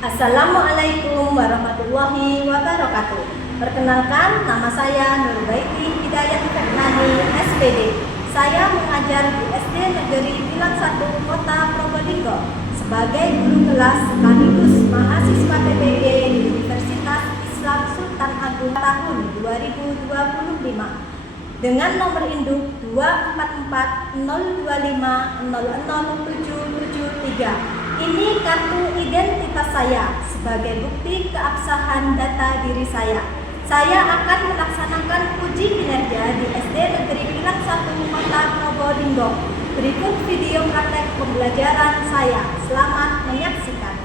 Assalamualaikum warahmatullahi wabarakatuh. Perkenalkan, nama saya Nurbaiti Hidayat Fernani, SPD. Saya mengajar di SD Negeri Bilang 1 Kota Probolinggo sebagai guru kelas sekaligus mahasiswa PPG Universitas Islam Sultan Agung tahun 2025 dengan nomor induk 24402500773. Ini kartu identitas saya sebagai bukti keabsahan data diri saya. Saya akan melaksanakan uji kinerja di SD Negeri Bilang 1 Kota Probolinggo. Berikut video praktek pembelajaran saya. Selamat menyaksikan.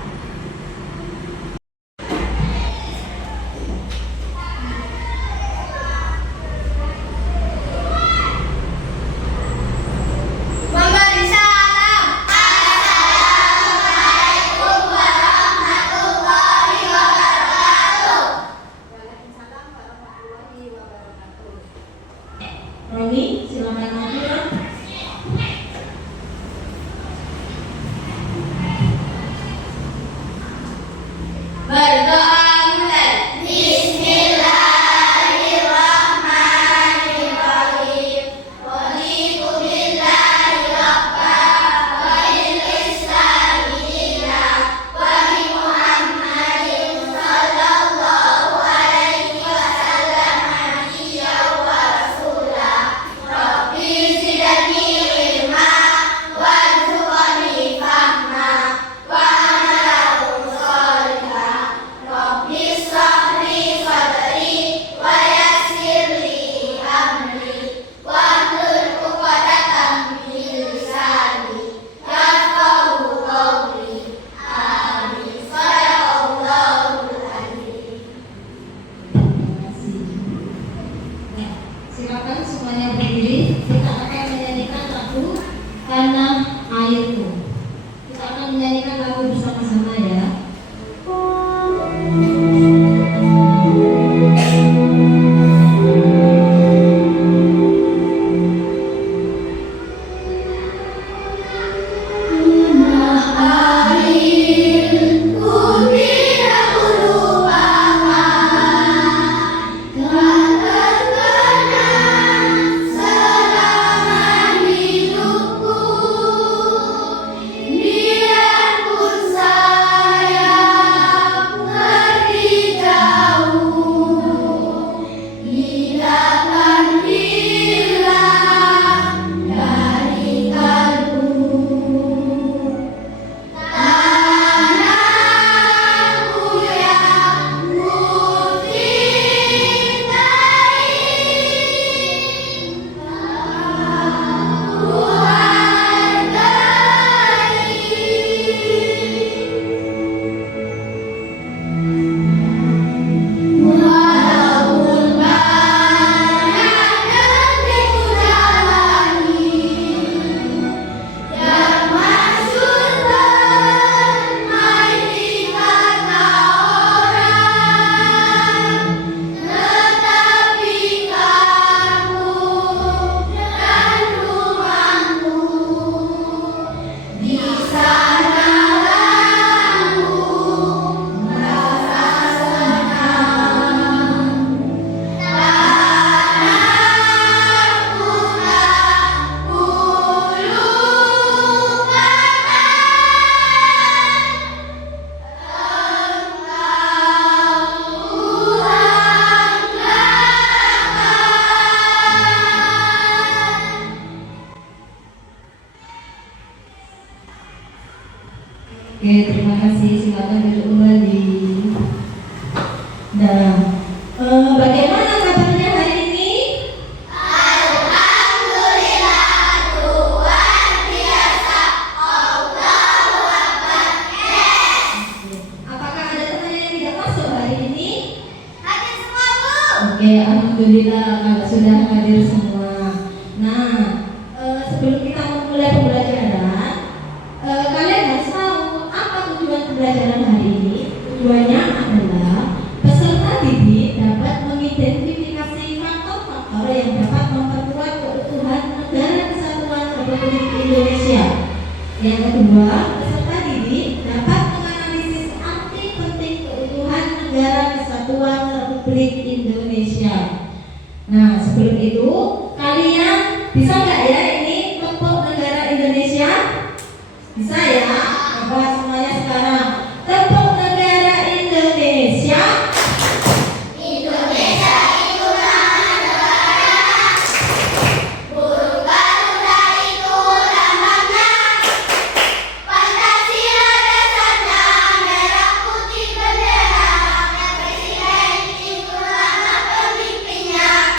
Roni, silakan maju. Berdoa mulai. Bismillahirrahmanirrahim. Raditu billahi rabba wa bil islami dinan wa bi Muhammadin sallallahu alaihi wasallam nabiyyan wa rasulah. Rabbi zidni ilma warzuqni fahma wa amalan sholihah. Rabbi shrah li sadri wa yassir li amri wahlul 'uqdatam min lisani yafqahu qawli. Amin. Shadaqallahul azim. Terima kasih. Nah, silakan semuanya berdiri. Kita akan menyanyikan lagu Tanah Airku. Kita akan menyanyikan lagu bersama-sama ya. Oke, terima kasih. Silakan duduk kembali. Nah, bagaimana kabarnya hari ini? Alhamdulillah, luar biasa. Allahu Akbar. Apakah ada teman yang tidak masuk hari ini? Hadir semua, Bu. Oke, alhamdulillah kalau sudah hadir semua. Nah, sebelum kita memulai pembelajaran, kalian harus tahu apa tujuan pembelajaran hari ini. Tujuannya adalah peserta didik dapat mengidentifikasi faktor-faktor yang dapat memperkuat keutuhan Negara Kesatuan Republik Indonesia. Yang kedua, peserta didik dapat menganalisis arti Persatuan Republik Indonesia. Nah, sebelum itu kalian bisa nggak ya ini tepuk negara Indonesia? Bisa ya? Coba semuanya sekarang tepuk negara Indonesia. Indonesia itu nama negara, burung Garuda itu lambangnya, Pancasila dasarnya, merah putih bendera, presiden itu nama pemimpinnya,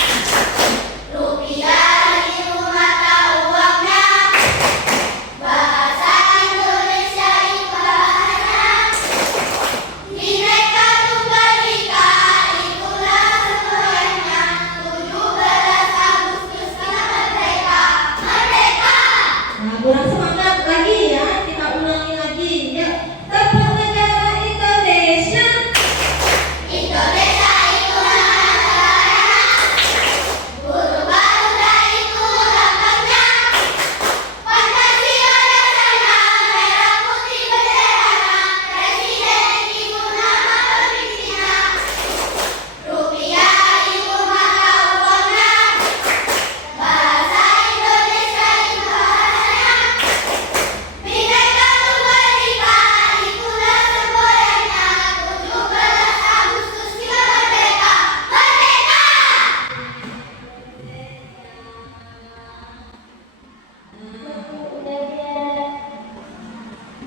rupiah itu mata uangnya, bahasa Indonesia itu bahasanya, Bhinneka Tunggal Ika itulah semboyannya, 17 Agustus kita merdeka, merdeka. Nah, kurang semangat lagi ya, kita ulangi lagi. Yuk, tepuk negara Indonesia. Indonesia itu nama negara, burung Garuda itu lambangnya, Pancasila dasarnya, merah putih benderanya, presiden itu nama pemimpinnya, rupiah itu mata uangnya, bahasa Indonesia itu bahasanya, Bhinneka Tunggal Ika itulah semboyannya, 17 Agustus kita merdeka, merdeka.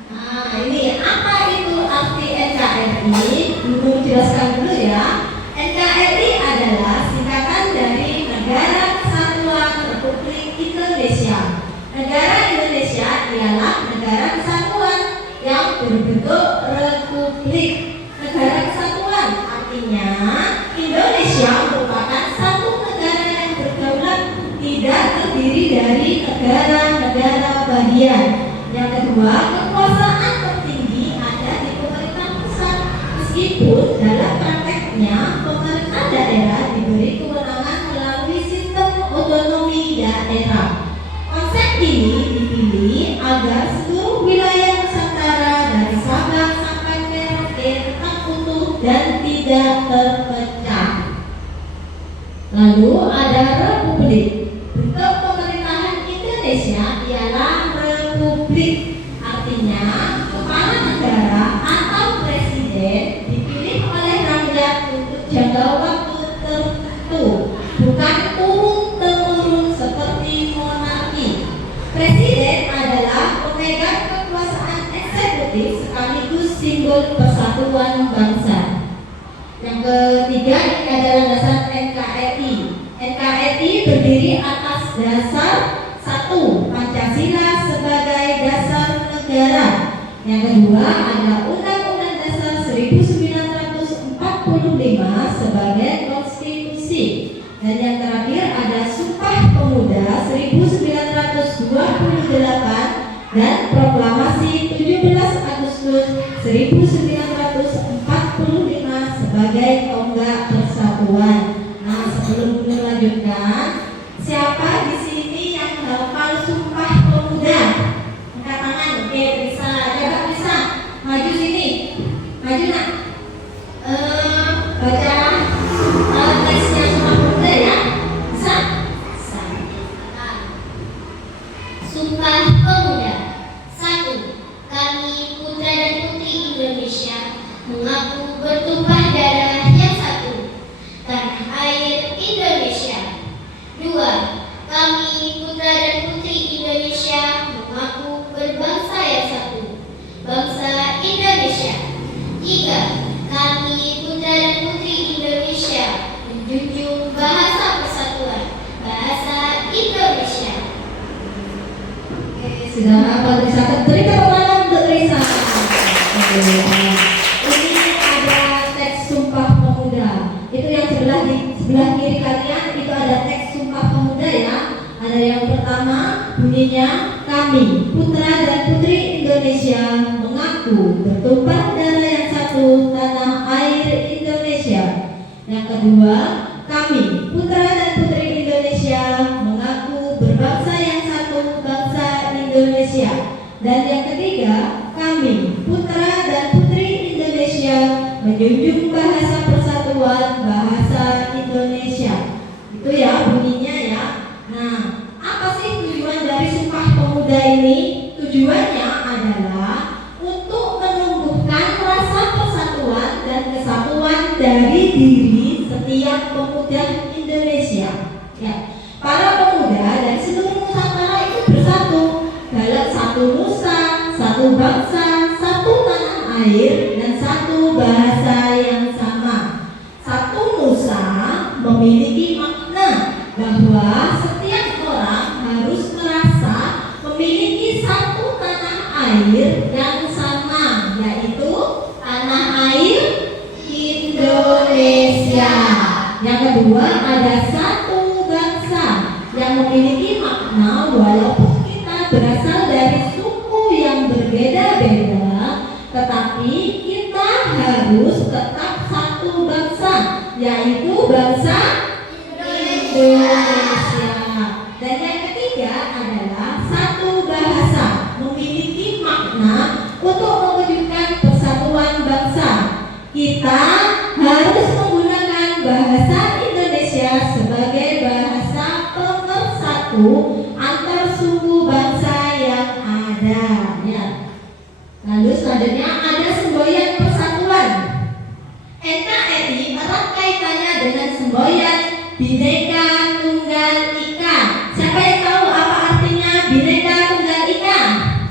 Nah, ini apa itu arti NKRI? Ibu jelaskan dulu ya. NKRI adalah singkatan dari Negara Kesatuan Republik Indonesia. Negara Indonesia ialah negara kesatuan yang berbentuk republik. Negara kesatuan artinya Indonesia merupakan satu negara yang berdaulat, tidak terdiri dari negara-negara bagian. Yang kedua, kekuasaan tertinggi ada di pemerintah pusat, meskipun dalam prakteknya pemerintah daerah diberi kewenangan melalui sistem otonomi daerah. Konsep ini dipilih agar seluruh wilayah Nusantara dari Sabang sampai Merauke tetap utuh dan tidak terpecah. Lalu ada republik. Bentuk pemerintahan Indonesia ialah republik. Artinya kepala negara atau presiden dipilih oleh rakyat untuk jangka waktu tertentu, bukan turun-temurun seperti monarki. Presiden adalah pemegang kekuasaan eksekutif sekaligus simbol persatuan bangsa. Yang ketiga, ini adalah dasar NKRI. NKRI berdiri atas dasar 1. Pancasila sebagai dasar negara. Yang kedua ada Undang-Undang Dasar 1945 sebagai konstitusi. Dan yang terakhir ada Sumpah Pemuda 1928 dan Proklamasi 17 Agustus 1945 sebagai tonggak persatuan. Nah, sebelum melanjutkan, siapa di sini yang hafal Sumpah Pemuda? Angkat tangan. Oke, bisa. Coba bisa. Maju sini. Maju nak. Baca teksnya Sumpah Pemuda ya. Bisa? Bisa. Sumpah Pemuda. 1. Kami putra dan putri Indonesia mengaku bertumpah darah yang satu, tanah air Indonesia. 2. Kami putra dan putri Indonesia mengaku berbangsa yang satu, bangsa Indonesia. 3. Kami putra dan putri Indonesia menjunjung bahasa persatuan, bahasa Indonesia. Sudah hafal Risa? Beri tepuk tangan untuk Risa. Ini ada teks Sumpah Pemuda. Itu yang sebelah kiri kalian itu ada teks Sumpah Pemuda ya. Ada yang pertama bunyinya, kami putra dan putri Indonesia mengaku bertumpah darah yang satu, tanah air Indonesia. Yang kedua, kami putra dan putri Indonesia mengaku berbangsa yang satu, bangsa Indonesia. Dan yang ketiga, kami putra dan putri Indonesia menjunjung bahasa persatuan setiap pemuda Indonesia. Ya, para pemuda dari seluruh Nusantara itu bersatu dalam satu nusa, satu bangsa, satu tanah air, dan satu bahasa yang sama. Satu nusa memiliki makna bahwa setiap orang harus merasa memiliki satu tanah air yang sama, yaitu tanah air Indonesia. Yang kedua, ada satu bangsa yang memiliki makna walaupun kita berasal dari suku yang berbeda-beda, tetapi kita harus tetap satu bangsa, yaitu bangsa Indonesia. Dan yang ketiga adalah satu bahasa, memiliki makna untuk mewujudkan persatuan bangsa. Kita harus menggunakan bahasa Indonesia sebagai bahasa pemersatu antar suku bangsa yang ada. Ya. Lalu selanjutnya ada semboyan persatuan. NKRI erat kaitannya dengan semboyan Bhinneka Tunggal Ika. Siapa yang tahu apa artinya Bhinneka Tunggal Ika?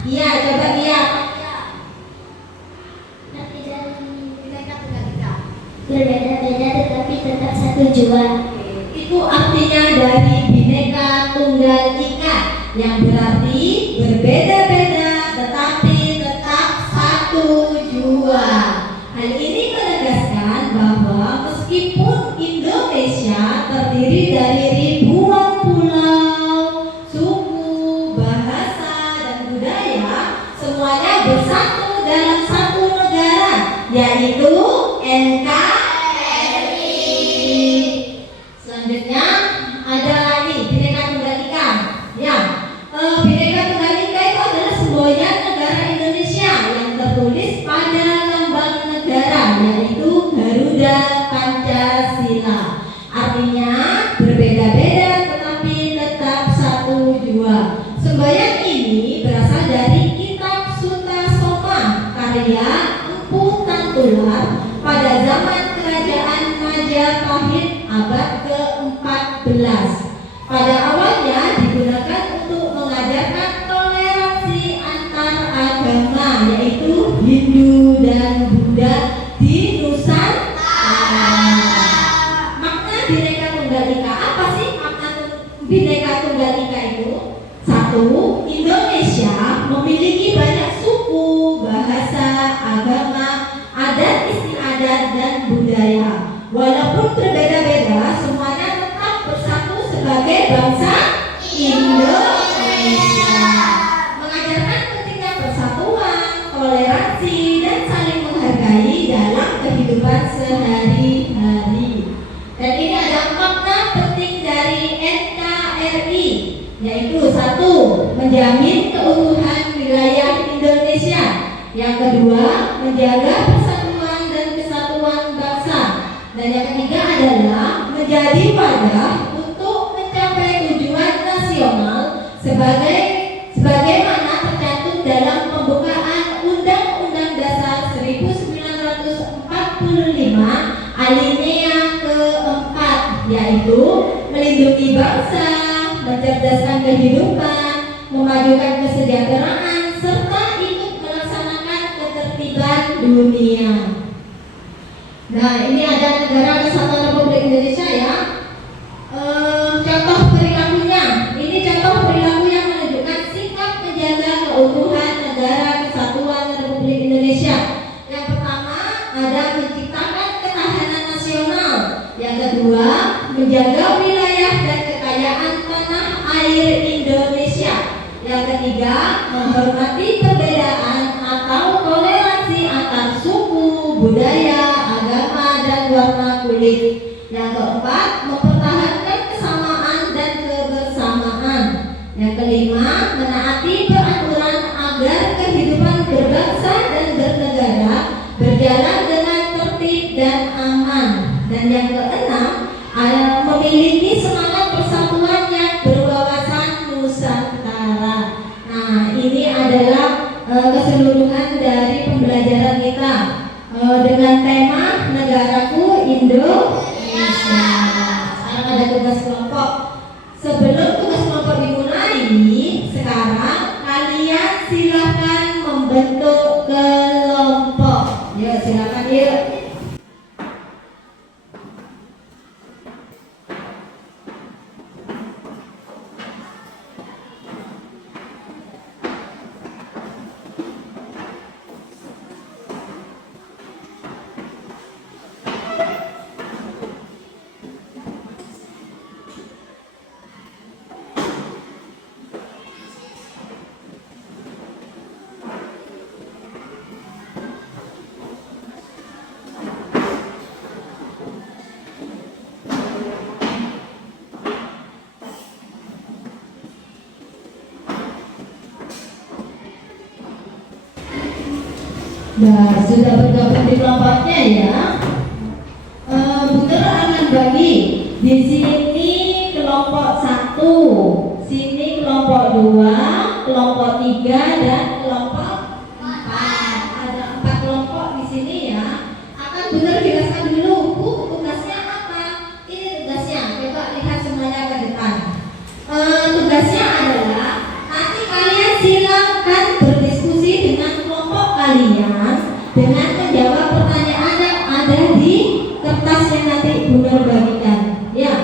Iya, coba iya. Arti dari Bhinneka Tunggal Ika. berbeda-beda tetapi tetap satu jua. Itu artinya dari Bhinneka Tunggal Ika, yang berarti berbeda-beda tetapi tetap satu jua. Hal ini menegaskan bahwa meskipun Indonesia terdiri dari ribuan pulau, suku, bahasa, dan budaya, semuanya bersatu dalam satu negara, yaitu NKRI. Selanjutnya ada nih Bhinneka Tunggal Ika. Ya, Bhinneka Tunggal Ika itu adalah semboyan negara Indonesia yang tertulis pada lambang negara, yaitu Garuda Pancasila. Artinya berbeda-beda tetapi tetap satu jua. Semboyan ini berasal dari kitab Sutta Soma karya Empu Tangkular pada zaman kerajaan Majapahit abad ke-14. Pada awalnya digunakan untuk mengajarkan toleransi antar agama, yaitu Hindu dan Buddha di Nusantara. Makna Bhinneka Tunggal Ika apa sih? Makna Bhinneka Tunggal Ika itu satu, Indonesia memiliki banyak suku, bahasa, agama, adat istiadat, dan budaya. Walaupun berbeda-beda, semuanya tetap bersatu sebagai bangsa Indonesia. Mengajarkan pentingnya persatuan, toleransi, dan saling menghargai dalam kehidupan sehari-hari. Dan ini ada makna penting dari NKRI, yaitu satu, menjamin keutuhan wilayah Indonesia. Yang kedua, menjaga persatuan dan kesatuan bangsa. Dan yang ketiga adalah menjadi wadah untuk mencapai tujuan nasional sebagaimana tercantum dalam pembukaan Undang-Undang Dasar 1945 alinea keempat, yaitu melindungi bangsa, mencerdaskan kehidupan, memajukan kesejahteraan, serta ikut melaksanakan ketertiban dunia. Nah, ini ada Negara Kesatuan Republik Indonesia ya. Contoh perilakunya, ini contoh perilaku yang menunjukkan sikap menjaga keutuhan Negara Kesatuan Republik Indonesia. Yang pertama ada menciptakan ketahanan nasional. Yang kedua, menjaga wilayah dan kekayaan tanah air Indonesia. Yang ketiga, menghormati perbedaan atau toleransi antar suku, budaya, agama, dan warna kulit. Yang keempat, mempertahankan kesamaan dan kebersamaan. Yang kelima, menaati peraturan agar kehidupan berbangsa dan bernegara berjalan dengan tertib dan aman. Dan yang keenam, memiliki semangat persatuan yang berwawasan Nusantara. Nah, ini adalah keseluruhan dari pembelajaran kita dengan tema Negaraku Indonesia. Indonesia. Sekarang ada tugas kelompok. Sebelum tugas kelompok dimulai, sekarang kalian silakan membentuk kelompok. Yuk, silakan yuk. Nah, sudah bergabung di kelompoknya ya. Putra akan bagi di sini kelompok 1, sini kelompok 2, kelompok 3 dan kelompok 4. Ada 4 kelompok di sini ya. Akan Putra jelaskan dulu, Bu, tugasnya apa? Ini tugasnya. Coba lihat semuanya ke depan. Tugasnya adalah nanti kalian silakan berdiskusi dengan kelompok kalian dengan menjawab pertanyaan yang ada di kertas yang nanti Ibu Nur bagikan. Ya,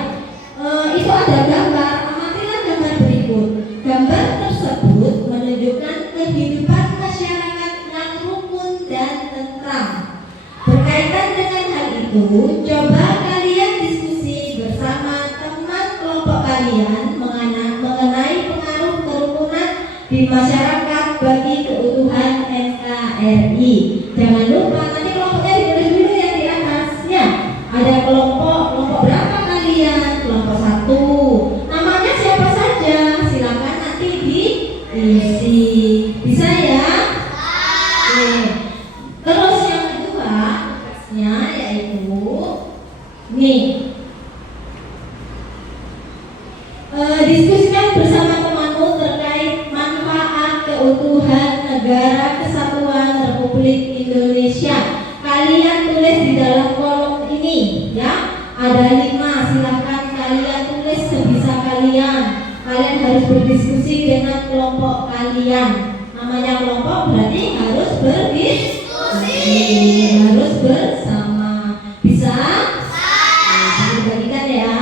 itu ada gambar. Amatilah gambar berikut. Gambar tersebut menunjukkan kehidupan masyarakat yang rukun dan tentram. Berkaitan dengan hal itu, coba kalian diskusi bersama teman kelompok kalian mengenai pengaruh kerukunan di masyarakat bagi keutuhan NKRI. Jangan lupa nanti kelompoknya ditulis dulu ya di atasnya. Ada kelompok berapa kalian? Kelompok 1. Namanya siapa saja? Silakan nanti diisi. Bisa ya? Oke. Terus yang kedua tugasnya yaitu nih. Diskusikan bersama temanmu terkait manfaat keutuhan negara kesatuan Republik Indonesia. Kalian tulis di dalam kolom ini ya. Ada 5, silahkan kalian tulis sebisa kalian. Kalian harus berdiskusi dengan kelompok kalian. Namanya kelompok berarti harus berdiskusi, harus bersama. Bisa? Bisa dibagikan ya.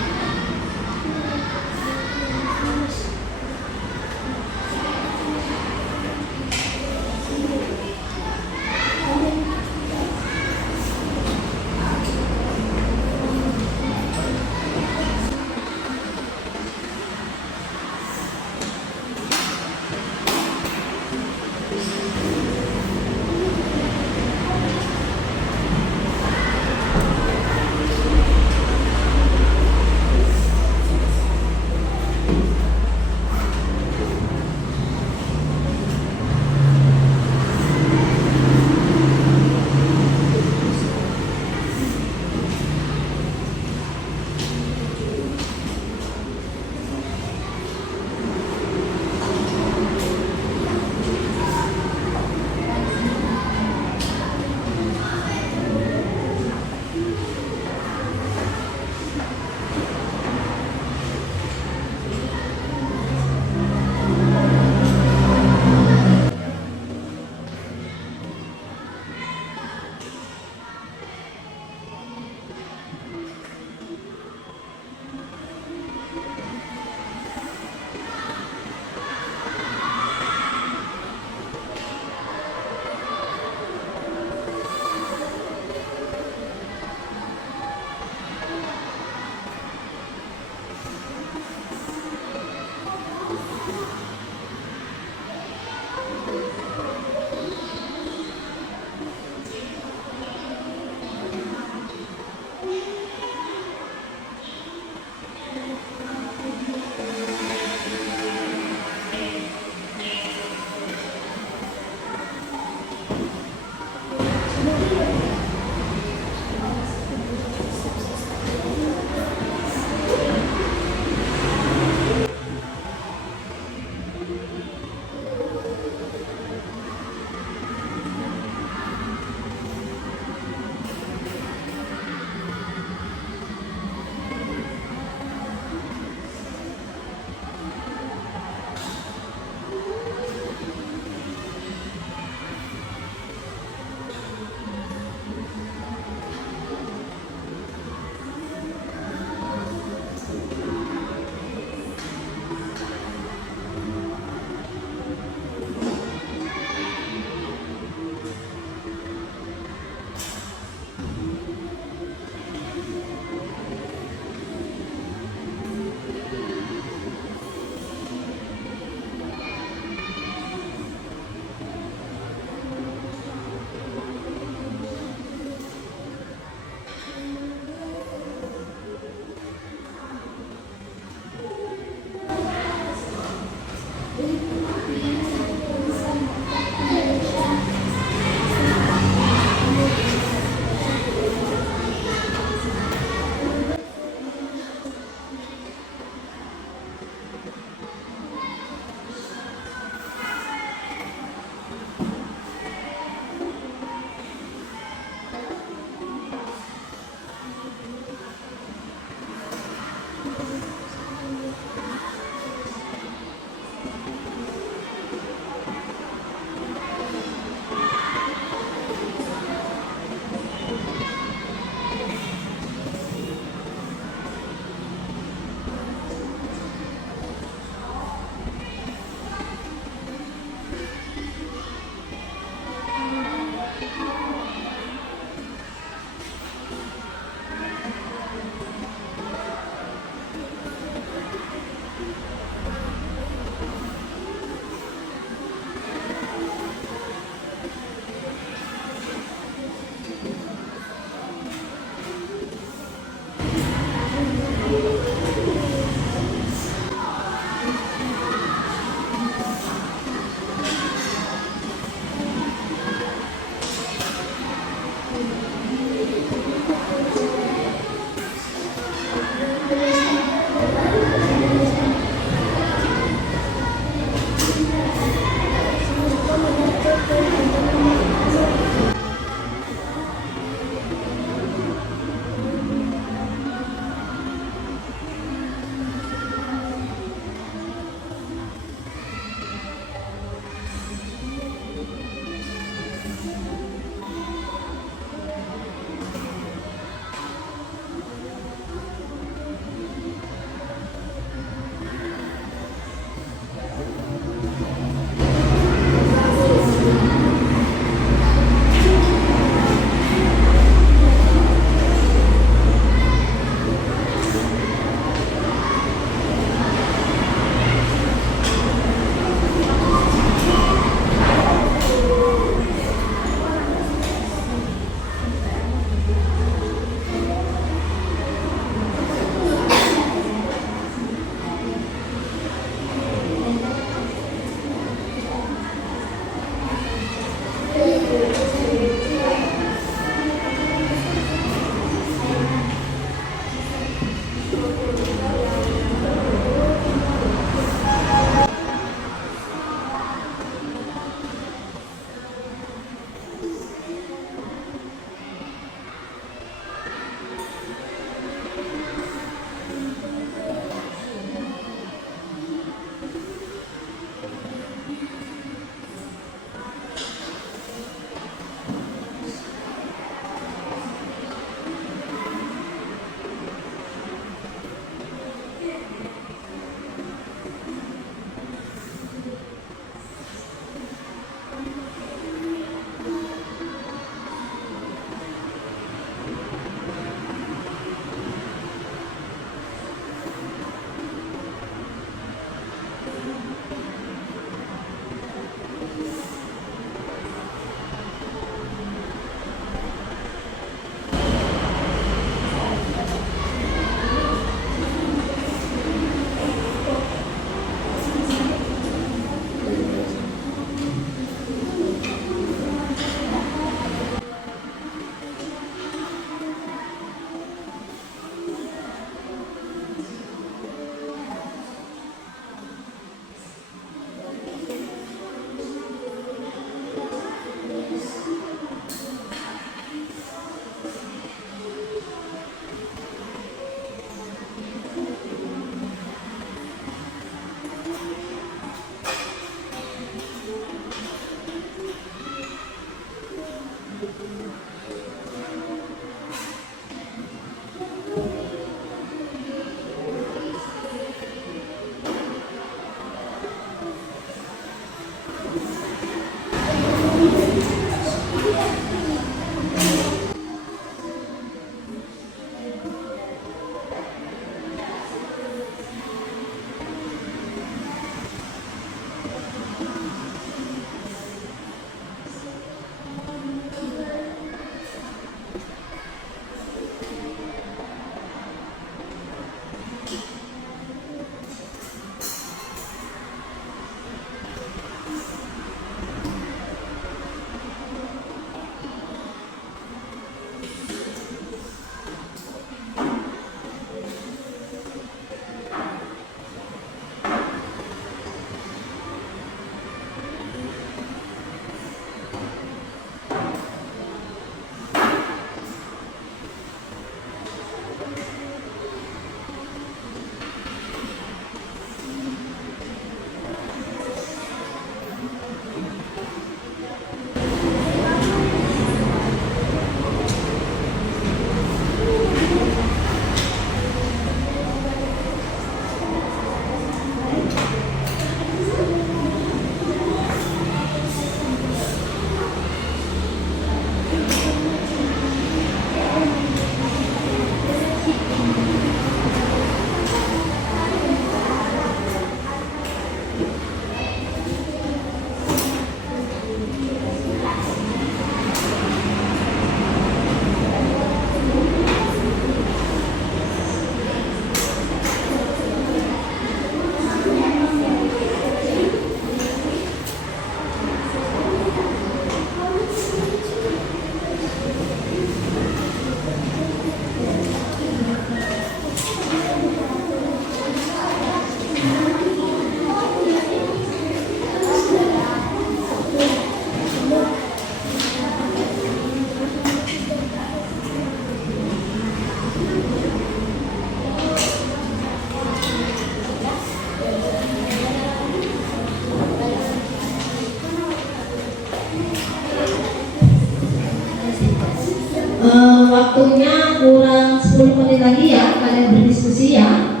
Waktunya kurang 10 menit lagi ya, kalian berdiskusi ya.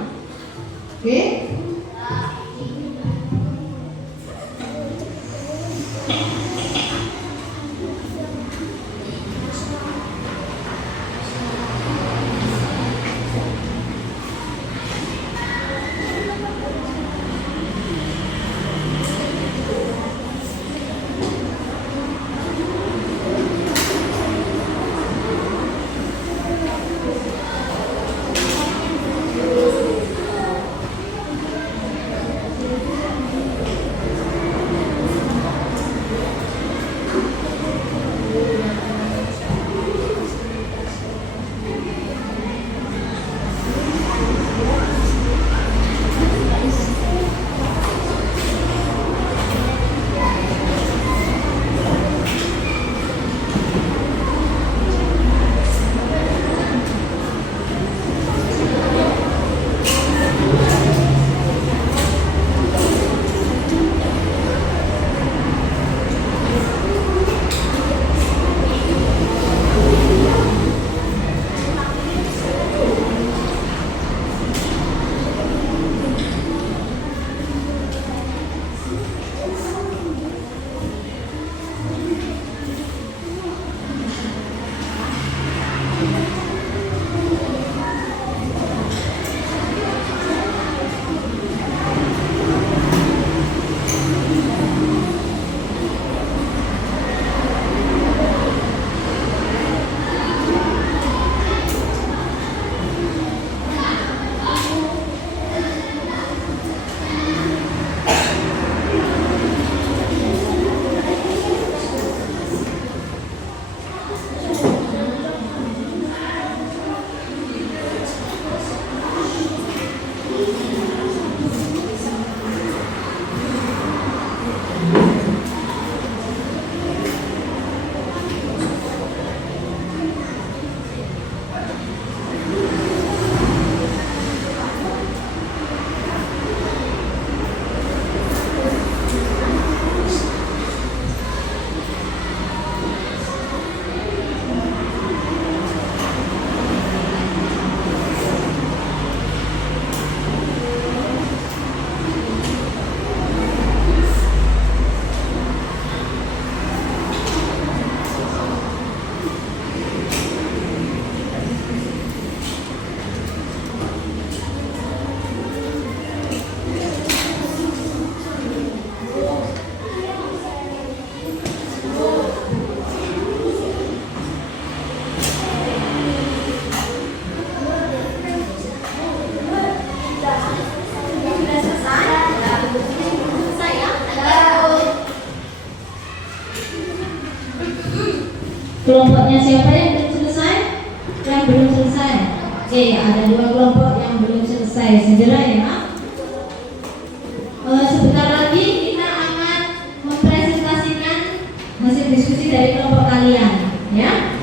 Oke? Kelompoknya siapa yang belum selesai? Yang belum selesai. Oke, ada 2 kelompok yang belum selesai. Segera ya. Sebentar lagi kita akan mempresentasikan hasil diskusi dari kelompok kalian, ya.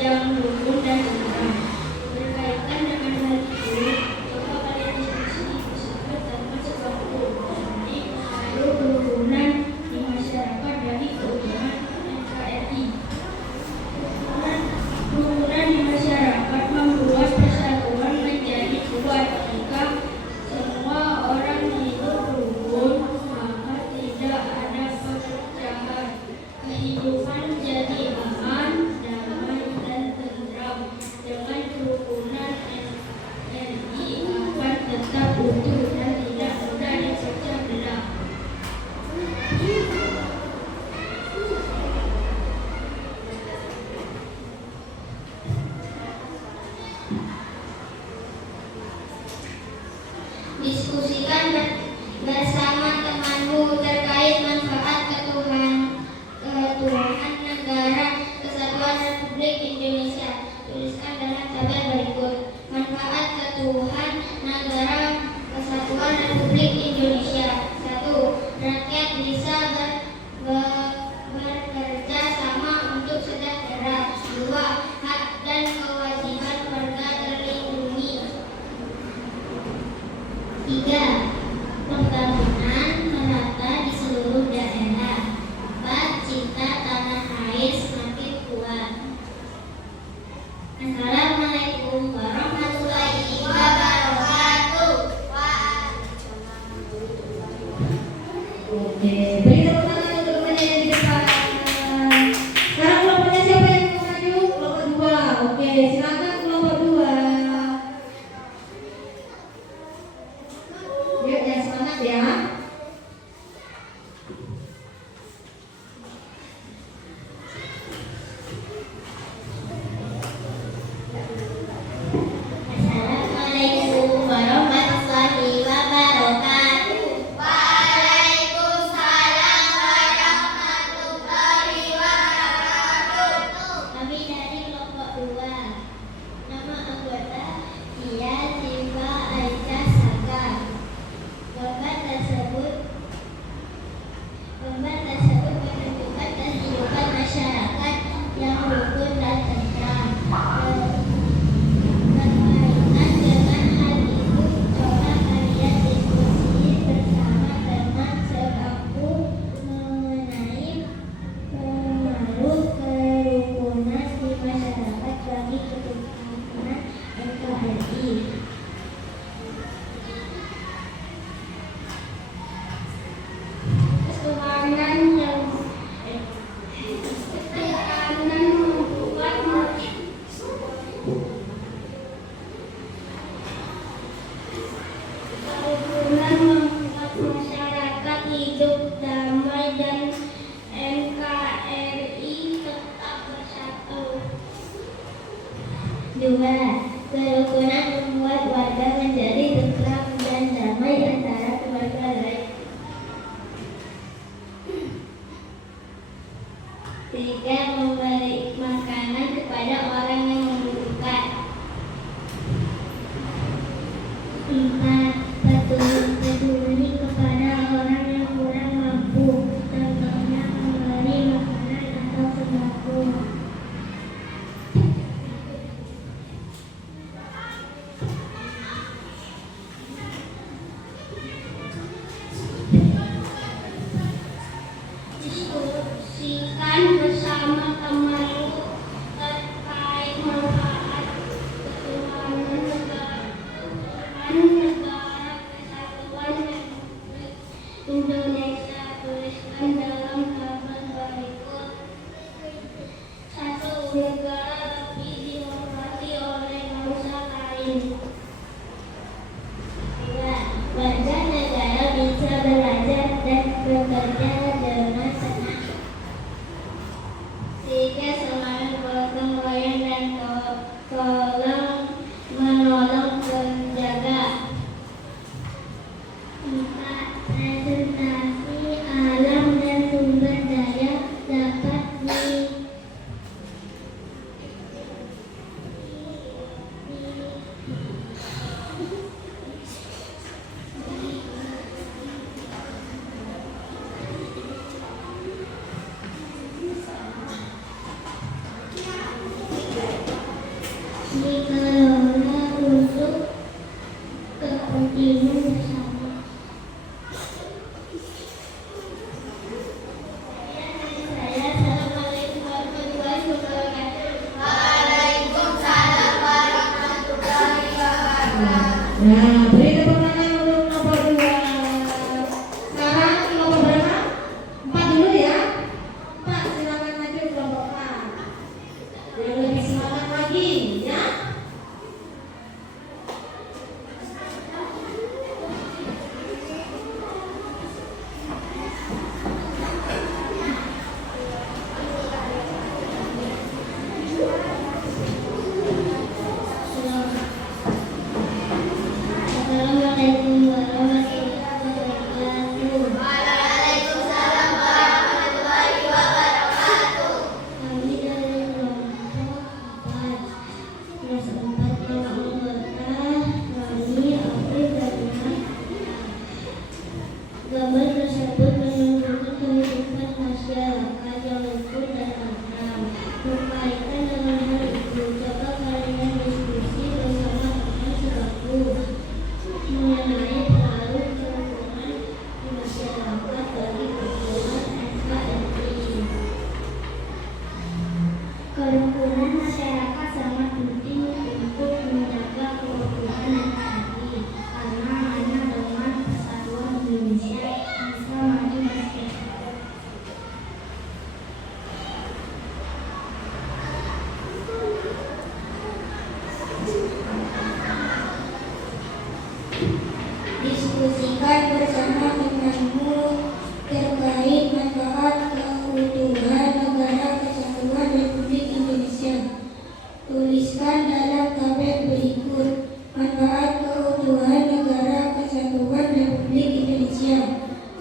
yang rukun dan tentram. Berkaitan dengan hal itu, coba kalian diskusi bersama tanpa sebabku. Jadi, pengaruh kerukunan di masyarakat dari keutamaan NKRI. Kerukunan di masyarakat membuat persatuan menjadi kuat. Jika semua orang hidup rukun, maka tidak ada perpecahan. Kehidupan jadi aman, damai, dan tentram. Dengan kerukunan NKRI akan tetap utuh dan tidak mudah dipecah belah. Diskusikan bersama temanmu terkait manfaat ketuhanan negara Kesatuan Republik Indonesia. Tuliskan dalam tabel berikut. Manfaat ketuhanan negara Kesatuan Republik Indonesia. 1. Rakyat bisa bekerja sama untuk sejahtera. 2. Hak dan kewajiban warga terlindungi. 3. Pembangunan merata di seluruh daerah. 4. Cinta tanah air semakin kuat. Assalamualaikum warahmatullahi wabarakatuh. Oke, beri tepuk tangan untuk temannya yang di depan. Sekarang kelompoknya siapa yang mau maju? Kelompok 2. Oke, silakan kelompok 2. Yuk, yang semangat ya. Assalamualaikum warahmatullahi wabarakatuh. Waalaikumsalam warahmatullahi wabarakatuh. Kami dari kelompok 2. Nama anggota Tia Siva Aisyah Saka. Gambar tersebut menunjukkan kehidupan masyarakat yang rukun dan tentram. Berkaitan dengan hal itu, coba kalian diskusi bersama teman sebangku mengenai pengaruh kerukunan di masyarakat bagi ketuhanan NKRI. Ketuhanan membuat masyarakat hidup damai dan NKRI tetap bersatu. 2. Kerukunan membuat warga menjadi tentram dan damai antara keluarga lain. 3. Memberi makanan kepada orang yang membutuhkan. 4. Peduli kepada orang yang kurang mampu, contohnya memberi makanan atau sembako. Diskusikan bersama temanmu terkait manfaat ketuhanan negara Kesatuan Republik Indonesia. Tuliskan dalam tabel berikut. 1. Negara lebih dihormati oleh bangsa lain. 2. Warga negara bisa belajar dan bekerja dengan senang. 3. Semangat gotong royong dan tolong menolong penjaga. 4. Presentasi alam dan sumber daya dapat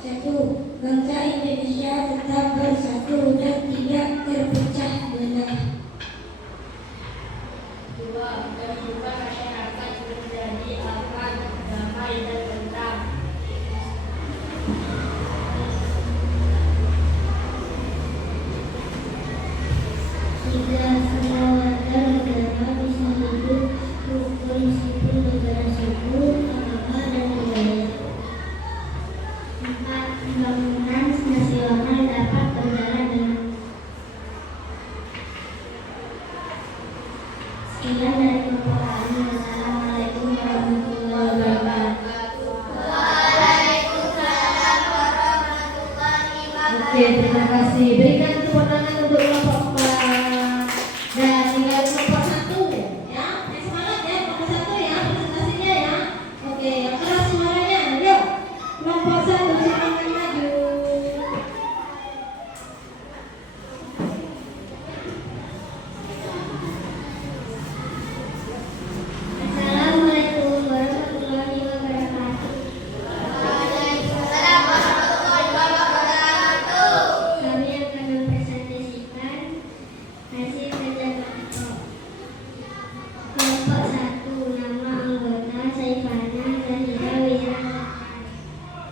Satu, bangsa Indonesia tetap bersatu dan tidak terpecah belah. Dua, kehidupan masyarakat menjadi aman, damai, dan tentram. Tiga, semua warga negara bisa hidup rukun meskipun berbeda suku, agama, dan budaya. Empat, pembangunan nasional dapat berjalan dengan sekian dari pembukaan. Wassalamualaikum warahmatullahi wabarakatuh. Oke, terima kasih. Berikan tepuk tangan untuk kelompok 4 dan tinggal kelompok 1 ya. Yang semangat ya, kelompok 1 ya, presentasinya ya. Oke, yang keras suaranya. Yuk, kelompok 1 silakan maju. Assalamualaikum warahmatullahi wabarakatuh. Kami akan mempresentasikan hasil kerja kelompok. Kelompok 1, nama anggota Saifana Zahira Wirana.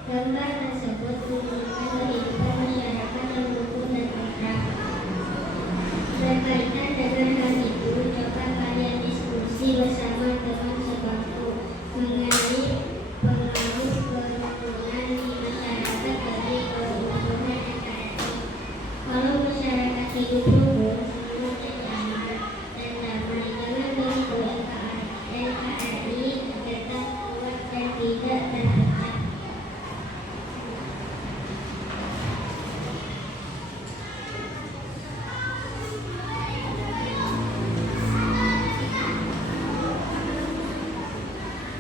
Gambar tersebut menunjukkan kehidupan masyarakat yang rukun dan akrab. Berkaitan dengan hal itu, coba kalian diskusi bersama teman sebangku mengenai pengaruh kerukunan di masyarakat dari kerukunan NKRI. Kalau masyarakat hidup rukun, semua nyaman dan damai. Dengan begitu NKRI tetap kuat dan tidak terpecah.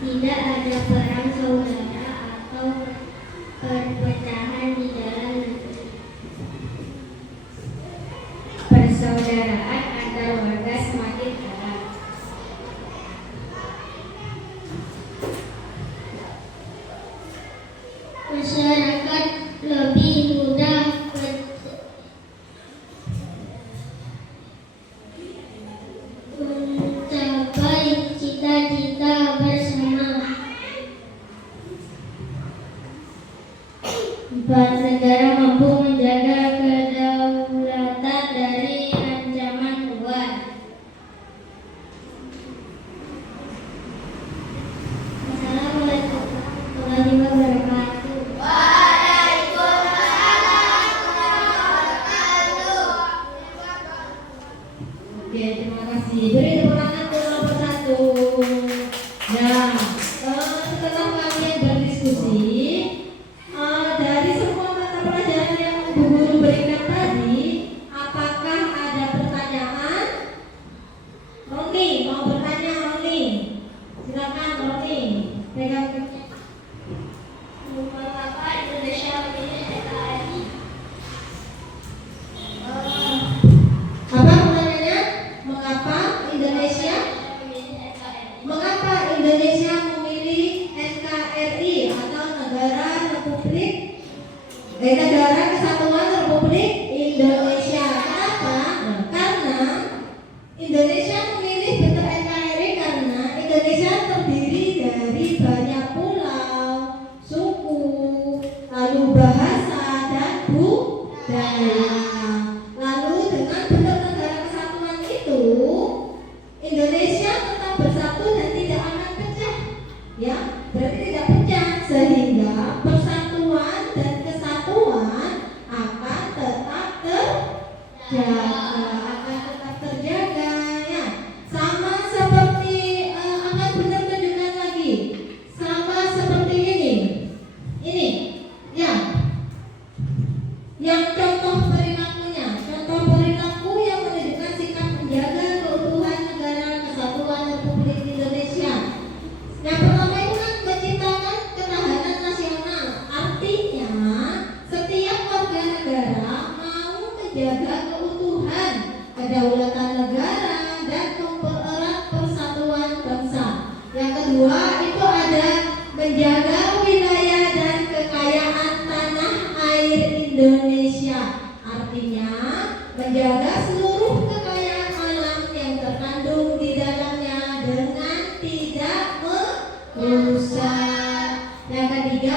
Tidak ada perang saudara atau perpecahan di dalam negeri. Persaudaraan antar warga semakin erat. Masyarakat lebih mudah mencapai cita-cita bersama. Empat, negara mampu menjaga kedaulatan dari ancaman luar. Assalamualaikum warahmatullahi wabarakatuh. Oke, terima kasih. Beri tepuk tangan untuk kelompok 1. Nah, setelah kalian berdiskusi, dari semua mata pelajaran yang Bu Guru berikan tadi, apakah ada pertanyaan? Roni, mau bertanya Roni? Silakan Roni. Pegang Mengapa Indonesia memilih NKRI? apa pertanyaannya? Mengapa Indonesia memilih NKRI atau Negara Kesatuan Republik Indonesia? Kenapa? Karena Indonesia memilih bentuk NKRI karena Indonesia terdiri dari banyak pulau, suku, lalu bahasa dan budaya. Lalu dengan bentuk negara kesatuan itu, Indonesia tetap bersatu dan tidak akan pecah. Ya, berarti tidak pecah sehingga persatuan dan kesatuan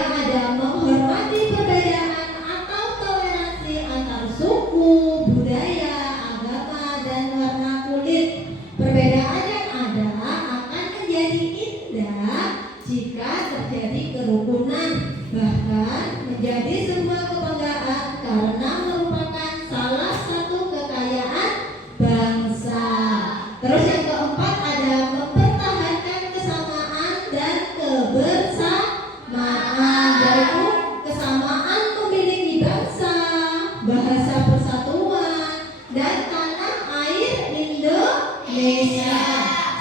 yang ada menghormati perbedaan atau toleransi antar suku, budaya, agama, dan warna kulit. Perbedaan yang ada akan menjadi indah jika terjadi kerukunan, bahkan menjadi sebuah kebanggaan karena merupakan salah satu kekayaan bangsa. Terus yang keempat ada mempertahankan kesamaan dan kebersamaan, yaitu kesamaan memiliki bangsa, bahasa persatuan, dan tanah air Indonesia,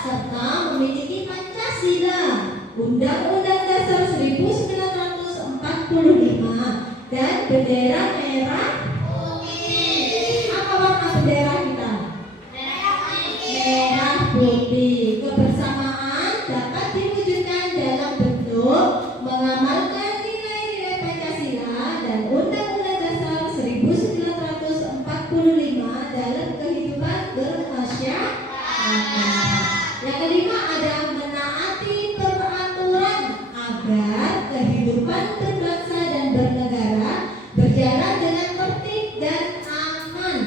serta memiliki Pancasila, Undang-Undang Dasar 1945, dan bendera merah putih. Apa warna bendera kita? Merah putih. Kebersamaan dapat diwujudkan dalam bentuk mengamalkan nilai-nilai Pancasila dan Undang-Undang Dasar 1945 dalam kehidupan bermasyarakat. Yang kelima ada menaati peraturan agar kehidupan berbangsa dan bernegara berjalan dengan tertib dan aman.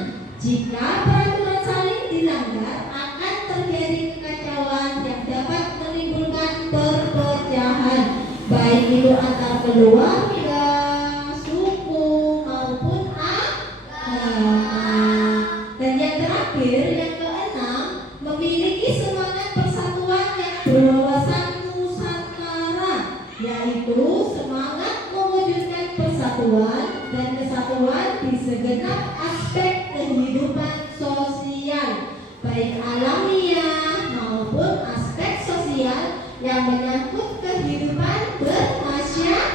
Jika peraturan saling dilanggar, akan terjadi kekacauan yang dapat menimbulkan perpecahan, baik itu antar keluarga, suku, maupun agama. Dan yang terakhir, yang keenam, memiliki semangat persatuan yang berwawasan nusantara, yaitu semangat mewujudkan persatuan dan kesatuan di segenap aspek kehidupan sosial, baik alamiah maupun aspek sosial yang menyangkut kehidupan bermasyarakat.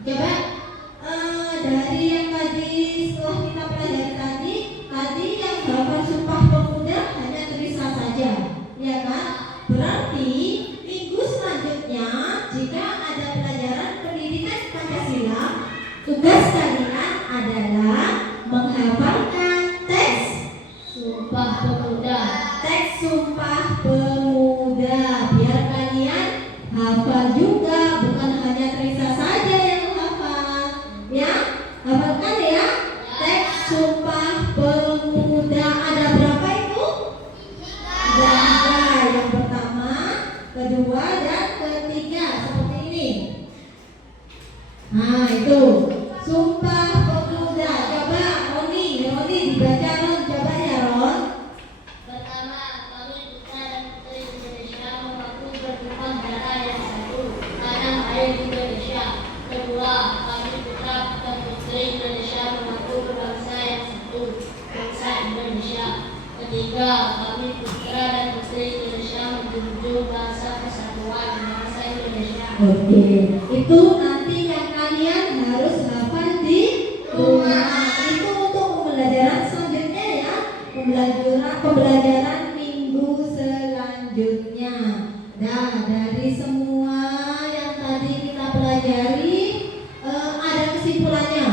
Coba dari yang tadi setelah kita pelajari tadi yang hafal Sumpah Pemuda hanya tulisan saja, ya kan? Berarti minggu selanjutnya jika ada pelajaran pendidikan Pancasila, tugas kalian adalah menghafalkan teks Sumpah Pemuda. teks Sumpah Pemuda, biar kalian hafal juga, bukan hanya Teresa saja yang hafal, ya. Hafalkan ya teks Sumpah Pemuda. Ada berapa itu? Tiga. Yang pertama, kedua, dan ketiga, seperti ini. Nah itu Sumpah Pemuda. Coba Roni dibaca Ron, coba ya Ron. Pertama, kami putra dan putri Indonesia mengaku bertumpah darah yang satu, tanah air Indonesia. Kedua, kami putra dan putri Indonesia mengaku berbangsa yang satu, bangsa Indonesia. Ketiga, kami putra dan putri Indonesia menjunjung bahasa persatuan bangsa Indonesia. Oke, itu nanti yang kalian harus hafal di rumah. Itu untuk pembelajaran selanjutnya ya, pembelajaran minggu selanjutnya. Nah, dari semua yang tadi kita pelajari ada kesimpulannya.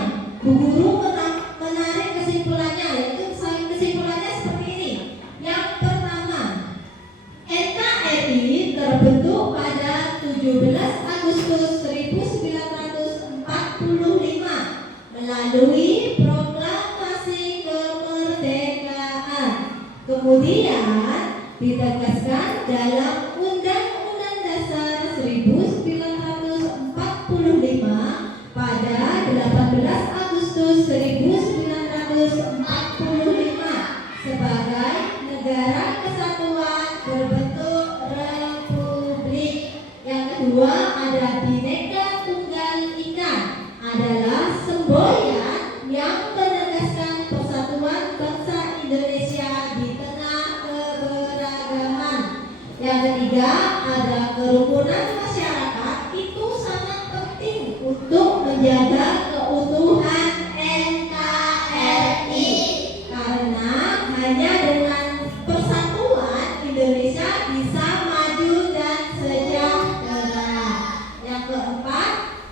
Bu Guru menarik kesimpulannya, yaitu kesimpulannya seperti ini. Yang pertama, NKRI terbentuk pada 17 Agustus 1945 melalui proklamasi kemerdekaan. Kemudian ditegaskan dalam Undang-Undang Dasar 1945 pada 18 Agustus 1945 sebagai negara kesatuan berbentuk republik. Yang kedua ada Bhinneka Tunggal Ika, adalah semboyan yang menegaskan persatuan bangsa Indonesia di tengah keberagaman. Yang ketiga ada kerukunan masyarakat, itu sangat penting untuk menjaga keutuhan NKRI, karena hanya dengan persatuan Indonesia bisa maju dan sejahtera. Yang keempat,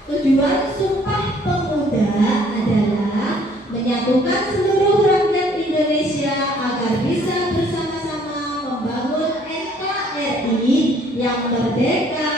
tujuan Sumpah Pemuda adalah menyatukan seluruh rakyat Indonesia agar bisa bersama-sama membangun NKRI yang merdeka,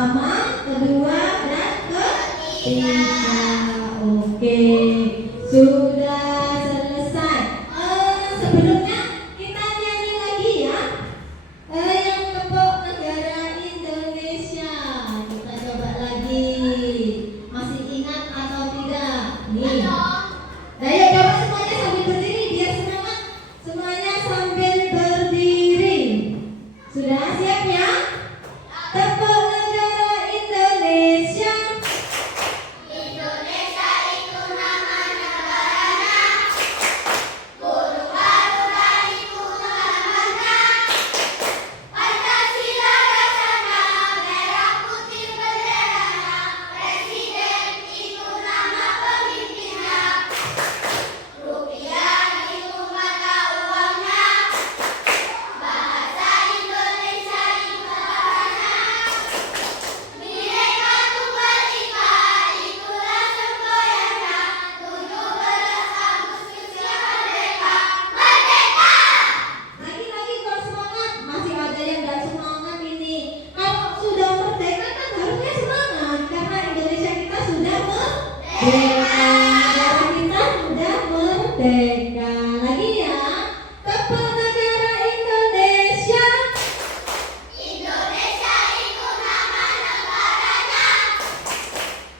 pertama, kedua, dan ketiga. Oke, sudah selesai. Sebelumnya kita nyanyi lagi ya. Yang tepuk negara Indonesia. Kita coba lagi. Masih ingat atau tidak? Nih. Ayo coba semuanya sambil berdiri biar semangat. Semuanya sambil berdiri. Sudah siap ya? Tepuk negara Indonesia. Indonesia itu nama negaranya, burung garuda itu lambangnya, Pancasila dasarnya, merah putih benderanya, presiden itu nama pemimpinnya, rupiah itu mata uangnya, bahasa Indonesia itu bahasanya, Bhinneka Tunggal Ika itulah semboyannya, 17 Agustus yang merdeka, merdeka! Lagi-lagi kalau semangat, masih ada yang gak semangat ini. Kalau sudah merdeka kan harusnya semangat karena Indonesia kita sudah merdeka. Negara kita sudah merdeka. Lagi ya, tepuk negara Indonesia. Indonesia itu nama negaranya,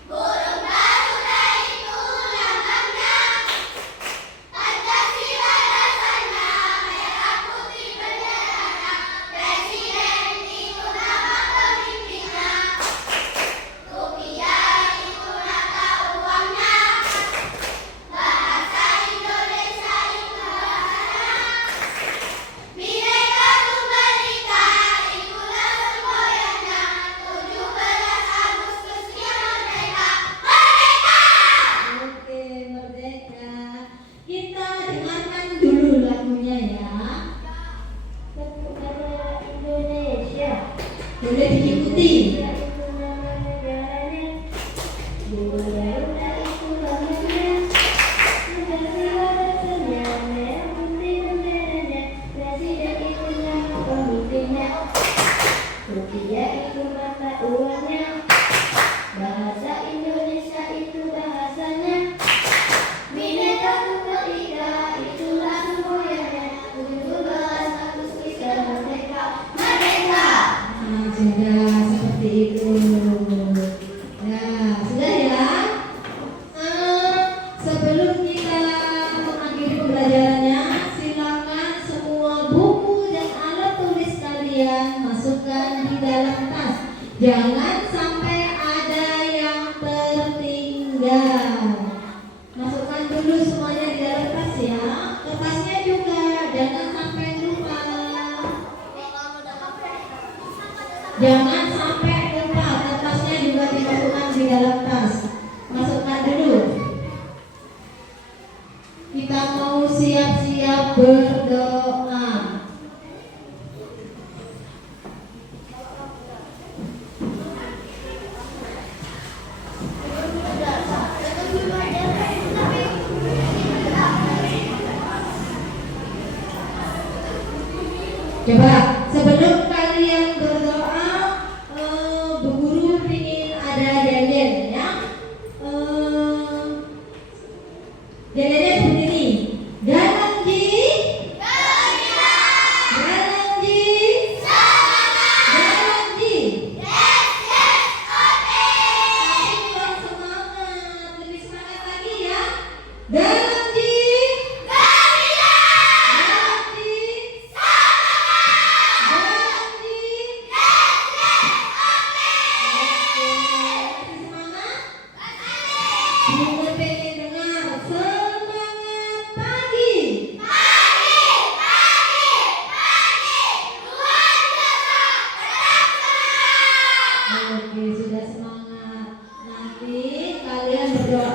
burung garuda itu lambangnya, Pancasila dasarnya, merah putih benderanya, presiden itu nama pemimpinnya, rupiah itu mata uangnya, bahasa Indonesia itu bahasanya, Bhinneka Tunggal Ika itulah semboyannya, 17 Agustus yang merdeka, merdeka! Oke, merdeka. Kita dengarkan dulu lagunya ya. Tepuk negara Indonesia. Boleh diikuti. Indonesia itu nama negaranya, burung garuda itu lambangnya, Pancasila dasarnya, merah putih benderanya, presiden itu nama pemimpinnya, rupiah itu mata uangnya, bahasa Indonesia itu bahasanya, Bhinneka Tunggal Ika itulah semboyannya, 17 Agustus yang merdeka, merdeka! Nah, sudah seperti itu. Nah, sudah ya. Sebelum kita mengakhiri pembelajarannya, silakan semua buku dan alat tulis kalian masukkan di dalam tas. Jangan sampai ada yang tertinggal. Masukkan dulu semuanya di dalam tas ya. Kertasnya juga jangan sampai lupa. Jangan sampai lupa, kertasnya juga dimasukkan di dalam tas. Masukkan dulu. Kita mau siap-siap berdoa. Coba sebelum kalian berdoa, Bu Guru ingin ada yel-yel ya. Yel-yelnya seperti ini. Dalam ji, dalam ji, dalam ji. Tapi kurang semangat, lebih semangat lagi ya. Dalam ji, dalam ji. Mulai pengen dengar semangat pagi. Oke, sudah semangat. Nanti kalian berdoa